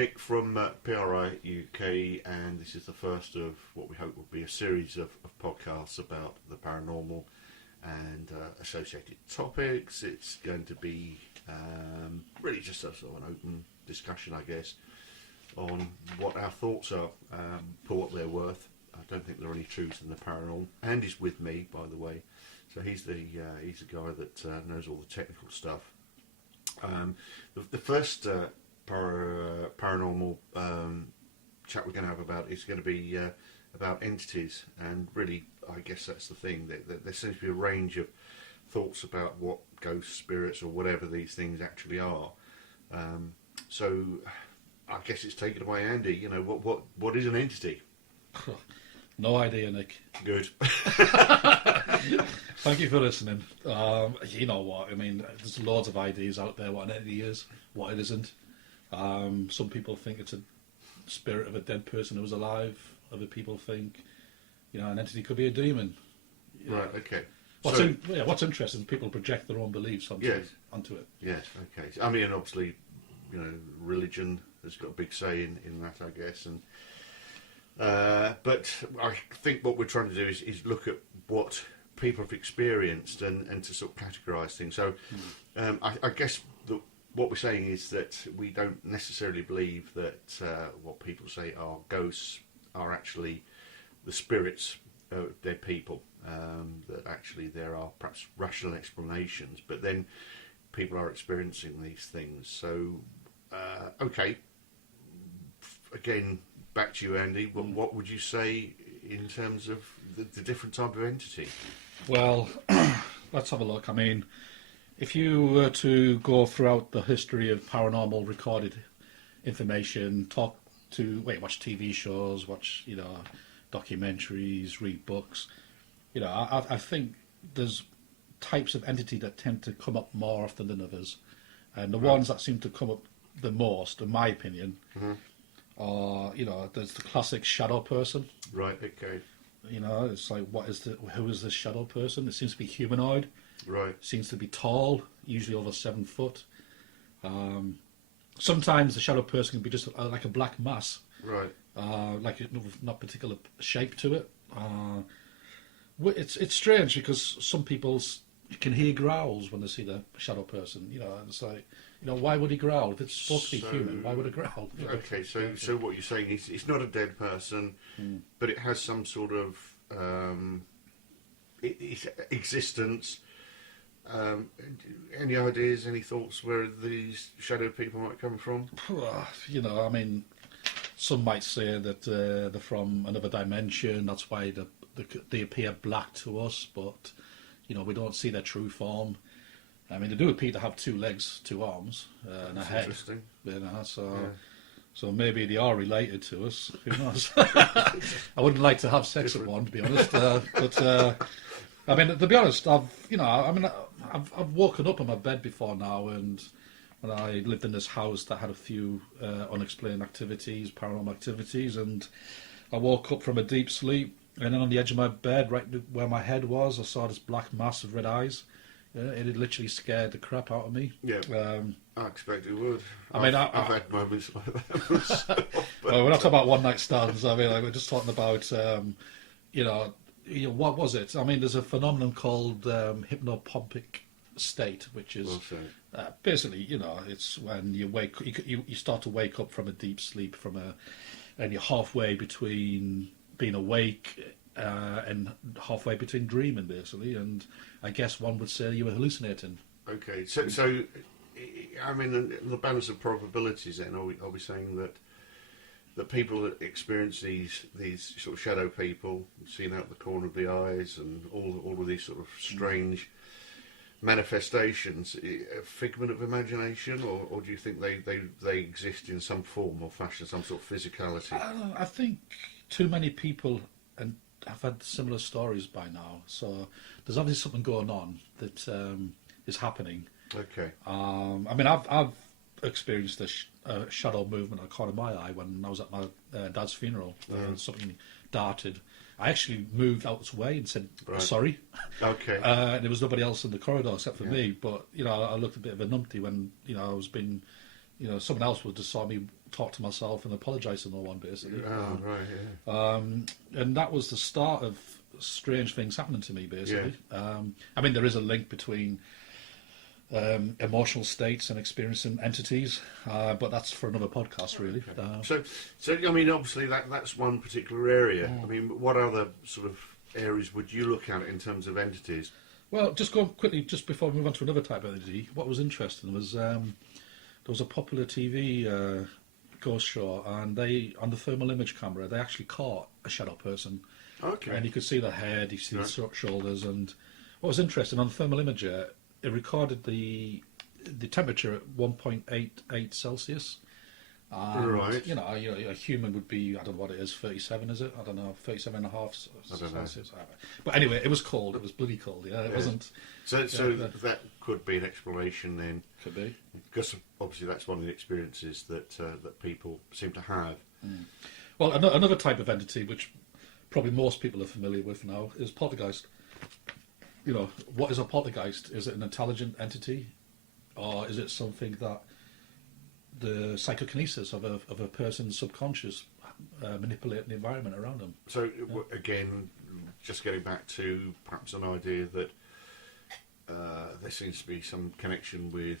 Nick from PRI UK, and this is the first of what we hope will be a series of podcasts about the paranormal and associated topics. It's going to be really just a sort of an open discussion, I guess, on what our thoughts are, for what they're worth. I don't think there are any truths in the paranormal. Andy's with me, by the way, so he's the guy that knows all the technical stuff. The first paranormal chat we're going to have about is going to be about entities, and really, I guess that's the thing. There seems to be a range of thoughts about what ghosts, spirits, or whatever these things actually are. So, I guess it's taken away, Andy. You know, what is an entity? No idea, Nick. Good. Thank you for listening. You know what, I mean, there's loads of ideas out there what an entity is, what it isn't. Some people think it's a spirit of a dead person who was alive. Other people think, you know, an entity could be a demon. Right, okay. What's interesting is people project their own beliefs onto it. Yes, okay. I mean, obviously, you know, religion has got a big say in that, I guess, and but I think what we're trying to do is look at what people have experienced and to sort of categorise things. So I guess what we're saying is that we don't necessarily believe that what people say are ghosts are actually the spirits of dead people, that actually there are perhaps rational explanations, but then people are experiencing these things. So, okay, again, back to you, Andy. What would you say in terms of the different type of entity? Well, let's have a look. I mean, if you were to go throughout the history of paranormal recorded information, watch TV shows, watch, you know, documentaries, read books, you know, I think there's types of entity that tend to come up more often than others, and the ones that seem to come up the most, in my opinion, are, you know, there's the classic shadow person. Right. Okay. You know, it's like, who is this shadow person? It seems to be humanoid. Right. Seems to be tall, usually over 7 foot. Sometimes the shadow person can be just like a black mass. Right. Like not particular shape to it. It's strange because some people can hear growls when they see the shadow person. You know, and it's like, you know, why would he growl? If it's supposed to be human, why would it growl? You know? Okay, so what you're saying is it's not a dead person, but it has some sort of existence. Any ideas, any thoughts where these shadow people might come from? You know, I mean, some might say that they're from another dimension. That's why they appear black to us, but, you know, we don't see their true form. I mean, they do appear to have 2 legs, 2 arms, and a head. Interesting. You know, so maybe they are related to us. Who knows? I wouldn't like to have sex with one, to be honest. But I mean, to be honest, I've woken up in my bed before now, and when I lived in this house that had a few unexplained activities, paranormal activities, and I woke up from a deep sleep, and then on the edge of my bed, right where my head was, I saw this black mass of red eyes. It had literally scared the crap out of me. Yeah, I expect it would. I've had moments like that myself. Well, we're not talking about one-night stands. I mean, like, we're just talking about, you know, what was it? I mean, there's a phenomenon called hypnopompic state, which is basically, you know, it's when you start to wake up from a deep sleep and you're halfway between being awake and halfway between dreaming, basically. And I guess one would say you were hallucinating. Okay, so I mean, the balance of probabilities. Then are we saying that people that experience these sort of shadow people, seen out the corner of the eyes, and all of these sort of strange manifestations, a figment of imagination, or do you think they exist in some form or fashion, some sort of physicality? I think too many people and have had similar stories by now, so there's obviously something going on that is happening. Okay. I mean, I've experienced a shadow movement at the corner of my eye when I was at my dad's funeral. Something darted. I actually moved out its way and said, sorry. Okay. And there was nobody else in the corridor except for me. But, you know, I looked a bit of a numpty when, you know, I was being, you know, someone else would just saw me talk to myself and apologise to no one, basically. Oh, right, yeah. And that was the start of strange things happening to me, basically. I mean, there is a link between emotional states and experiencing entities, but that's for another podcast, really. Okay. So I mean, obviously that's one particular area. I mean, what other sort of areas would you look at in terms of entities? Well, just going quickly, just before we move on to another type of entity, what was interesting was there was a popular TV ghost show, and they, on the thermal image camera, they actually caught a shadow person. Okay. And you could see the head, you see the shoulders, and what was interesting, on the thermal imager, it recorded the temperature at 1.88 Celsius. And, right. You know, a human would be, I don't know what it is, 37, is it? I don't know, 37 and a half Celsius. But anyway, it was cold. It was bloody cold, yeah. It wasn't... So that could be an explanation then. Could be. Because obviously that's one of the experiences that people seem to have. Mm. Well, another type of entity, which probably most people are familiar with now, is poltergeist. You know, what is a poltergeist? Is it an intelligent entity? Or is it something that the psychokinesis of a person's subconscious manipulating the environment around them? So, again, just getting back to perhaps an idea that there seems to be some connection with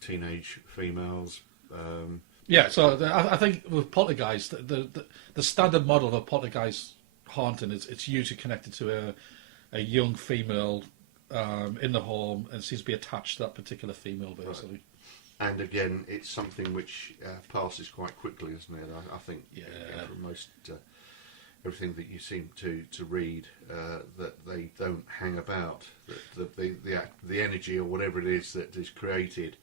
teenage females. Yeah, so I think with poltergeist, the standard model of a poltergeist haunting is it's usually connected to a young female in the home and seems to be attached to that particular female, basically. Right. And again, it's something which passes quite quickly, isn't it? I think from most everything that you seem to read, that they don't hang about. That the energy or whatever it is that is created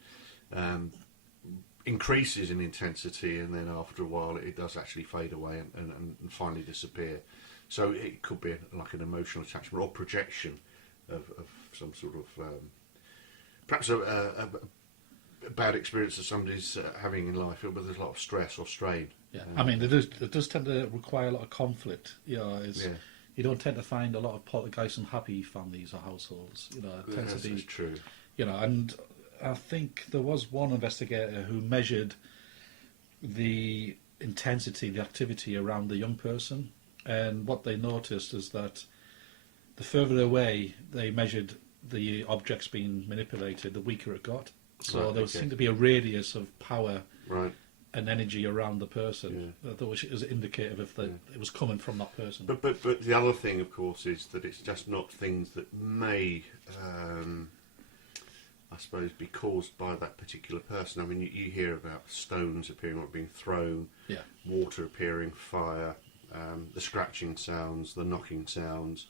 increases in intensity, and then after a while, it does actually fade away and finally disappear. So it could be like an emotional attachment or projection of some sort of perhaps a bad experience that somebody's having in life, where there's a lot of stress or strain. Yeah, I mean, it does tend to require a lot of conflict. You know, you don't tend to find a lot of poltergeist and happy families or households. You know, it tends to be that's true. You know, and I think there was one investigator who measured the intensity, the activity around the young person, and what they noticed is that the further away they measured the objects being manipulated, the weaker it got. So there seemed to be a radius of power and energy around the person, which is indicative of that it was coming from that person. But the other thing, of course, is that it's just not things that may, I suppose, be caused by that particular person. I mean, you hear about stones appearing or being thrown, water appearing, fire, the scratching sounds, the knocking sounds.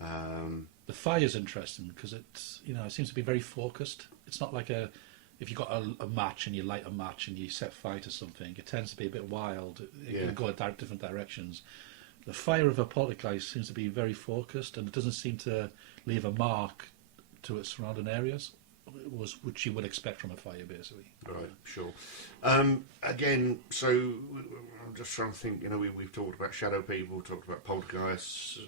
The fire's interesting because it's, you know, it seems to be very focused. It's not like if you've got a match and you light a match and you set fire to something, it tends to be a bit wild. It can go in different directions. The fire of a poltergeist seems to be very focused, and it doesn't seem to leave a mark to its surrounding areas, which you would expect from a fire, basically. Right, sure. Again, so I'm just trying to think, you know, we've talked about shadow people, talked about poltergeists.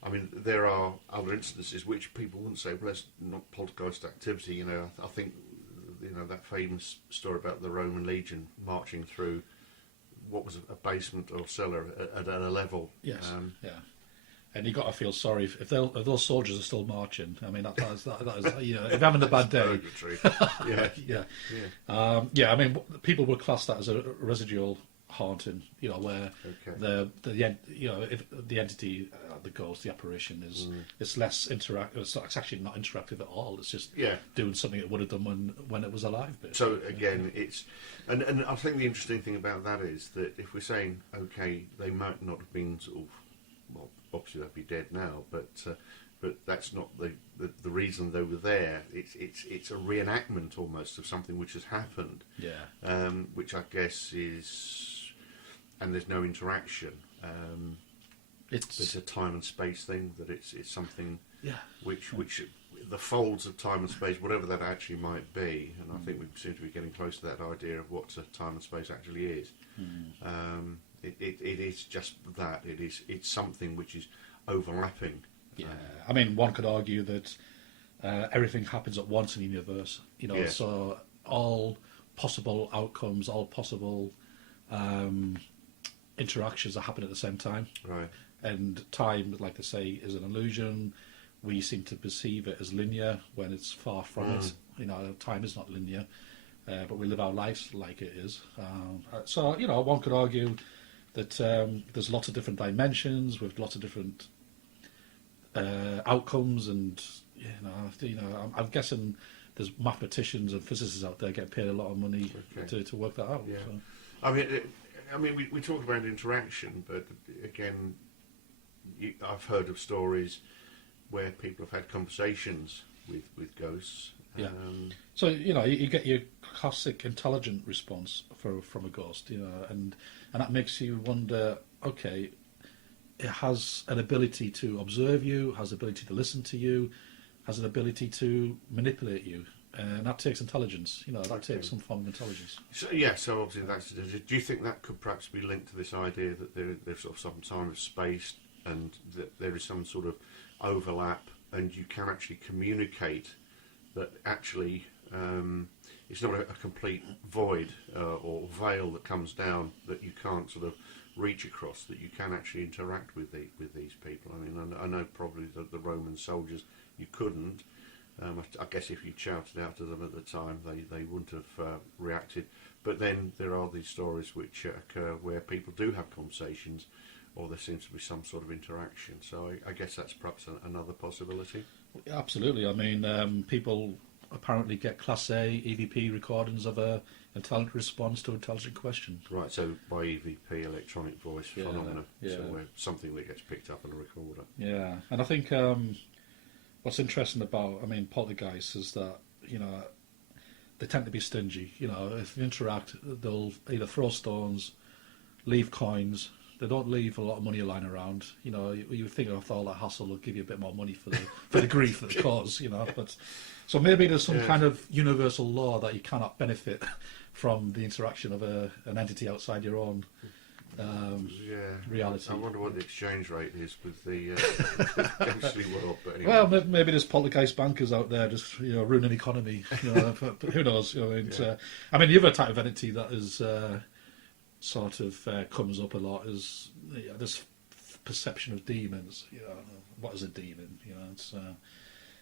I mean, there are other instances which people wouldn't say, well, that's not poltergeist activity. You know, I think, you know, that famous story about the Roman legion marching through what was a basement or cellar at a level. Yes, and you got to feel sorry if those soldiers are still marching. I mean, that is you know, if you're having a bad day. I mean, people would class that as a residual haunting. You know, where the you know, if the entity, the ghost, the apparition is it's less interactive. It's actually not interactive at all. It's just doing something it would have done when it was alive. Basically. So again, it's and I think the interesting thing about that is that if we're saying they might not have been sort of, well, obviously they'd be dead now, but that's not the reason they were there. It's a reenactment almost of something which has happened. Which I guess is. And there's no interaction. It's a time and space thing. That it's something which the folds of time and space, whatever that actually might be. And I think we seem to be getting close to that idea of what time and space actually is. It is just that. It's something which is overlapping. I mean, one could argue that everything happens at once in the universe. You know, so all possible outcomes, all possible interactions that happen at the same time. Right. And time, like they say, is an illusion. We seem to perceive it as linear when it's far from it. You know, time is not linear, but we live our lives like it is. So, you know, one could argue that there's lots of different dimensions with lots of different outcomes, and I'm guessing there's mathematicians and physicists out there getting paid a lot of money to work that out. Yeah. So. I mean, we talk about interaction, but again, I've heard of stories where people have had conversations with ghosts. Yeah. So you know, you get your classic intelligent response from a ghost, you know, and that makes you wonder. Okay, it has an ability to observe you, has the ability to listen to you, has an ability to manipulate you, and that takes intelligence. You know, that takes some form of intelligence. So obviously that's. Do you think that could perhaps be linked to this idea that there's sort of some time of space and that there is some sort of overlap, and you can actually communicate that actually it's not a complete void or veil that comes down that you can't sort of reach across, that you can actually interact with these people. I mean, I know probably that the Roman soldiers you couldn't. I guess if you shouted out to them at the time, they wouldn't have reacted. But then there are these stories which occur where people do have conversations, or there seems to be some sort of interaction. So I guess that's perhaps another possibility. Absolutely. I mean, people apparently get Class A EVP recordings of a intelligent response to an intelligent question. Right, so by EVP, electronic voice phenomena, so where something that gets picked up on a recorder. Yeah, and I think what's interesting about, poltergeists is that, you know, they tend to be stingy. You know, if they interact, they'll either throw stones, leave coins. They don't leave a lot of money lying around. You know, you would think after all that hassle, they'll give you a bit more money for the grief that they cause. You know, but so maybe there's some kind of universal law that you cannot benefit from the interaction of an entity outside your own reality. I wonder what the exchange rate is with the ghostly world. But anyway. Well, maybe there's poltergeist bankers out there just ruining the economy. You know, but who knows? You know, the other type of entity that is. Sort of comes up a lot is this perception of demons. You know, what is a demon? You know, it's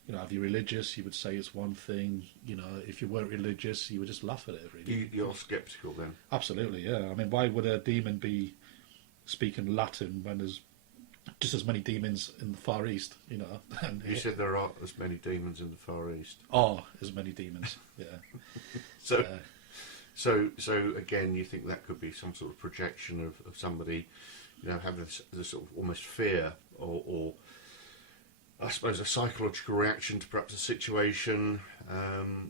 if you're religious, you would say it's one thing. You know, if you weren't religious, you would just laugh at it. Really, you're sceptical then. Absolutely, yeah. I mean, why would a demon be speaking Latin when there's just as many demons in the Far East? You know, you said there aren't as many demons in the Far East. Oh, as many demons, yeah. So again, you think that could be some sort of projection of somebody, you know, having this sort of almost fear or I suppose a psychological reaction to perhaps a situation.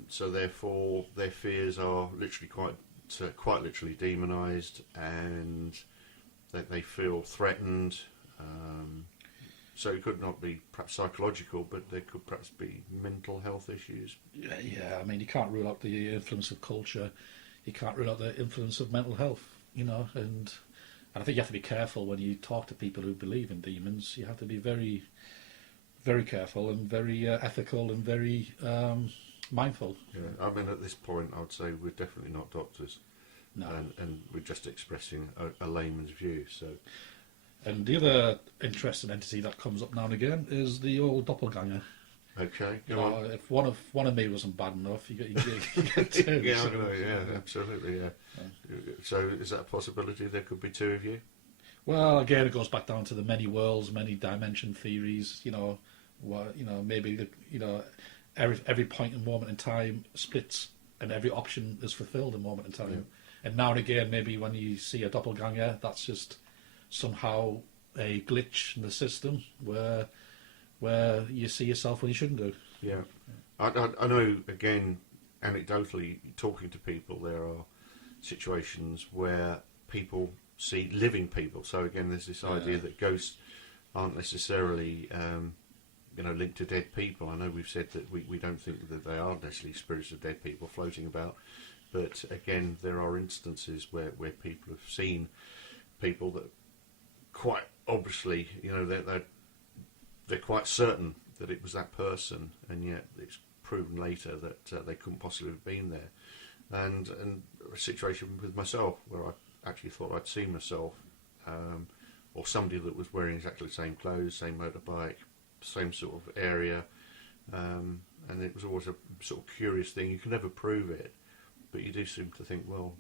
So therefore, their fears are literally quite literally demonised, and they feel threatened. So it could not be perhaps psychological, but there could perhaps be mental health issues. Yeah. I mean, you can't rule out the influence of culture. You can't rule out the influence of mental health, you know, and I think you have to be careful when you talk to people who believe in demons. You have to be very, very careful and very ethical and very mindful. Yeah, I mean, at this point, I would say we're definitely not doctors. No. And we're just expressing a layman's view, so... And the other interesting entity that comes up now and again is the old doppelganger. Okay, go on. If one of me wasn't bad enough, you get two. Yeah, I know, absolutely, yeah. So is that a possibility there could be two of you? Well, again, it goes back down to the many worlds, many dimension theories. Maybe every point and moment in time splits, and every option is fulfilled in a moment in time. Yeah. And now and again, maybe when you see a doppelganger, that's just somehow a glitch in the system where you see yourself when you shouldn't do. Yeah. I know, again, anecdotally, talking to people, there are situations where people see living people. So again, there's this idea that ghosts aren't necessarily linked to dead people. I know we've said that we don't think that they are necessarily spirits of dead people floating about, but again, there are instances where people have seen people that quite obviously, they're quite certain that it was that person, and yet it's proven later that they couldn't possibly have been there. and a situation with myself where I actually thought I'd seen myself, or somebody that was wearing exactly the same clothes, same motorbike, same sort of area, and it was always a sort of curious thing. You can never prove it, but you do seem to think, well,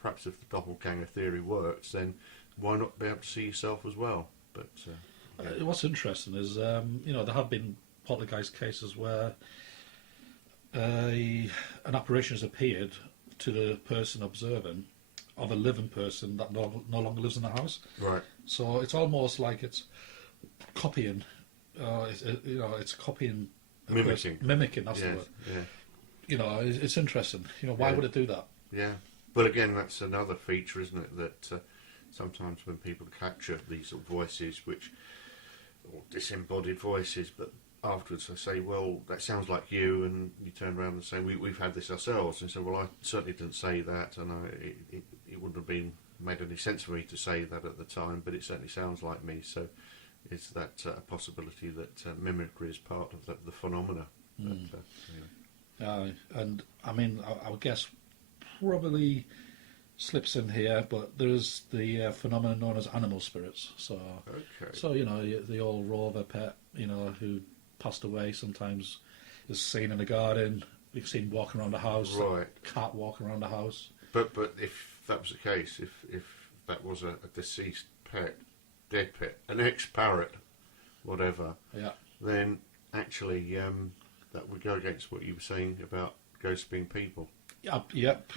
perhaps if the doppelganger theory works, then why not be able to see yourself as well? But what's interesting is, there have been poltergeist cases where an apparition has appeared to the person observing of a living person that no longer lives in the house. Right. So it's almost like it's copying. It's copying. Mimicking. That's the word. Yeah. It's interesting. Why would it do that? Yeah. But again, that's another feature, isn't it? That sometimes when people capture these sort of voices, or disembodied voices, but afterwards they say, well, that sounds like you, and you turn around and say, we've had this ourselves, and say, well, I certainly didn't say that, and it wouldn't have made any sense for me to say that at the time, but it certainly sounds like me. So is that a possibility that mimicry is part of the phenomena? Mm. But, anyway. And I mean, I would guess probably slips in here, but there is the phenomenon known as animal spirits. So the old rover pet, who passed away, sometimes is seen in the garden. We've seen walking around the house, right? Cat walking around the house. But if that was the case, if that was a deceased pet, dead pet, an ex-parrot, whatever, then actually that would go against what you were saying about ghosts being people. Yep.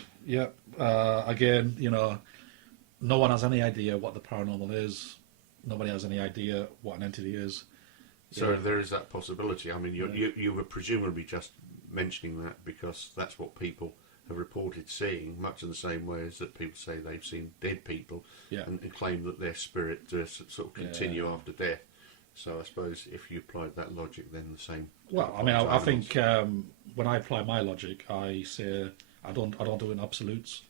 Again, no one has any idea what the paranormal is. Nobody has any idea what an entity is. So there is that possibility. I mean, you were presumably just mentioning that because that's what people have reported seeing, much in the same way as that people say they've seen dead people and claim that their spirit does sort of continue after death. So I suppose if you applied that logic, then the same. Well, I mean, I think when I apply my logic, I say I don't do it in absolutes.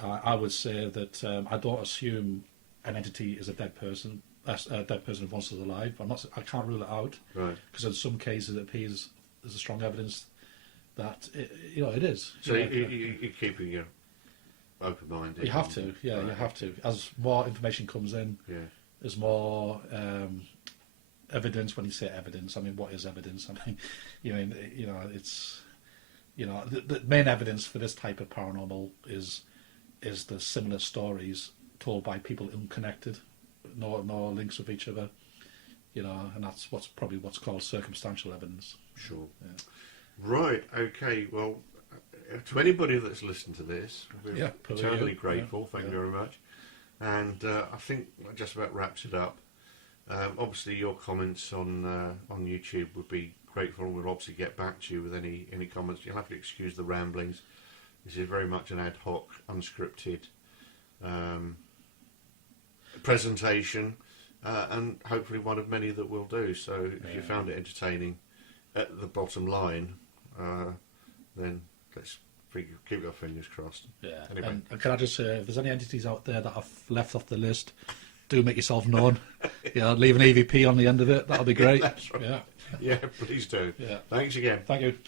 I would say that I don't assume an entity is a dead person. A dead person who wants us alive. I can't rule it out. Right. Because in some cases it appears there's a strong evidence that it is. So you're keeping your open-minded. You have to. Yeah, right. You have to. As more information comes in, there's more evidence. When you say evidence, I mean, what is evidence? I mean, it's the main evidence for this type of paranormal is the similar stories told by people unconnected. No links with each other, and that's what's called circumstantial evidence. Sure. Yeah. Right. Okay. Well, to anybody that's listened to this, we're eternally grateful. Thank you very much. And I think that just about wraps it up. Obviously, your comments on YouTube would be grateful, and we'll obviously get back to you with any comments. You'll have to excuse the ramblings. This is very much an ad hoc, unscripted presentation, and hopefully one of many that we'll do. So if you found it entertaining at the bottom line, then let's keep our fingers crossed. Yeah. Anyway. And can I just say, if there's any entities out there that I've left off the list, do make yourself known. Leave an EVP on the end of it. That'll be great. That's right. Yeah, please do. Yeah. Thanks again. Thank you.